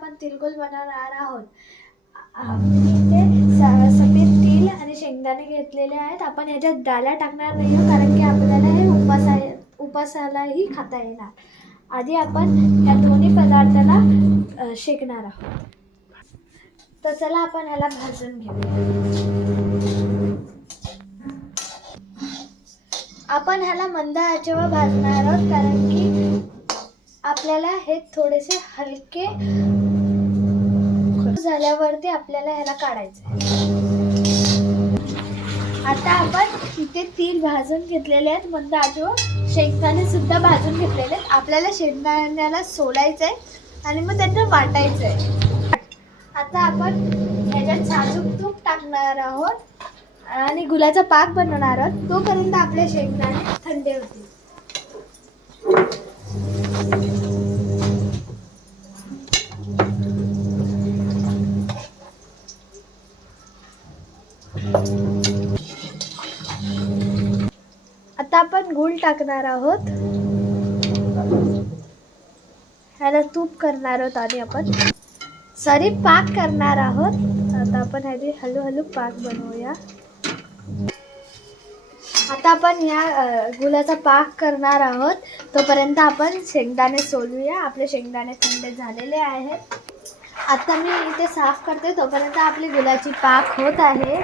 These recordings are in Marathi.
आपण तिळगुळ बनवणार आहोत. इथे सफेद तिळ आणि शेंगदाणे घेतलेले आहेत. आपण ह्याच्यात डाळ्या टाकणार नाही कारण की आपल्याला हे उपासालाही खाता येणार. आधी आपण या दोन्ही पदार्थाला शेकणार आहोत. तर चला आपण ह्याला भाजून घेऊया. आपण ह्याला मंद आचेवर भाजणार आहोत कारण की आपल्याला हे थोडेसे हलके झाल्यावरती आपल्याला ह्याला काढायचं आहे. आता आपण इथे तीळ भाजून घेतलेले आहेत मंद आचेवर. शेंगदाणे सुद्धा भाजून घेतलेले आहेत. आपल्याला शेंगदाण्याला सोलायचं आहे आणि मग त्यांना वाटायचं आहे. आता आपण ह्याच्यात साजूक तूप टाकणार आहोत आणि गुळाचा पाक बनवणार आहोत. तोपर्यंत आपले शेंगदाणे थंड होतील. आता आपण गूळ टाकणार आहोत. ह्याला तूप करणार आहोत आणि आपण पाक करणार आहोत. आता आपण ह्याची हळूहळू पाक बनवूया. आता आपण ह्या गुळाचा पाक करणार आहोत. तोपर्यंत आपण शेंगदाणे सोलूया. आपले शेंगदाणे थंड झालेले आहेत. आता मी इथे साफ करते तोपर्यंत आपली गुळाची पाक होत आहे.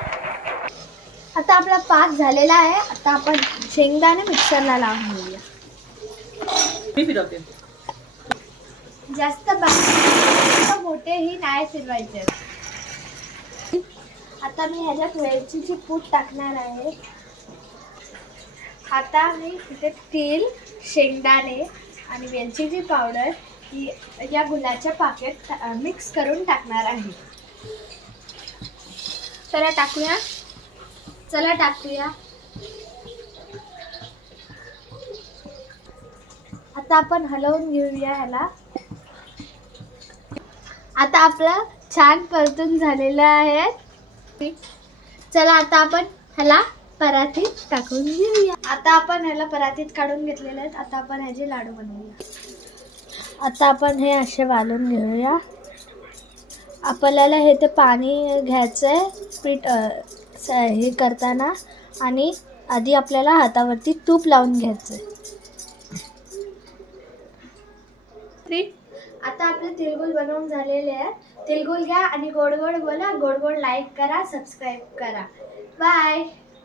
आता आपला पाक झालेला आहे. आता आपण शेंगदाणे मिक्सरला लावून घेऊया. जास्त मोठेही नाही फिरवायचे. आता मी ह्याच्यात वेलचीची पूड टाकणार आहे. आता मी इथे तीळ, शेंगदाणे आणि वेलचीची पावडर या गुळाच्या पाकेत मिक्स करून टाकणार आहे. चला टाकूया. आता आपण हलवून घेऊया ह्याला. आता आपलं छान परतून झालेलं आहे. चला आता आपण ह्याला परातीत टाकून घेऊया. आता आपण ह्याला परातीत काढून घेतलेले आहेत. आता आपण ह्याचे लाडू बनवूया. आता आपण हे असे वाळून घेऊया. आपल्याला हे ते पाणी घ्यायचं आहे पीठ हे करताना आणि आधी आपल्याला हातावरती तूप लावून घ्यायचं आहे. आता आपले तिळगुळ बनवून झालेले आहेत. तिळगुळ घ्या आणि गोड गोड बोला. गोड गोड लाईक करा, सबस्क्राईब करा. बाय.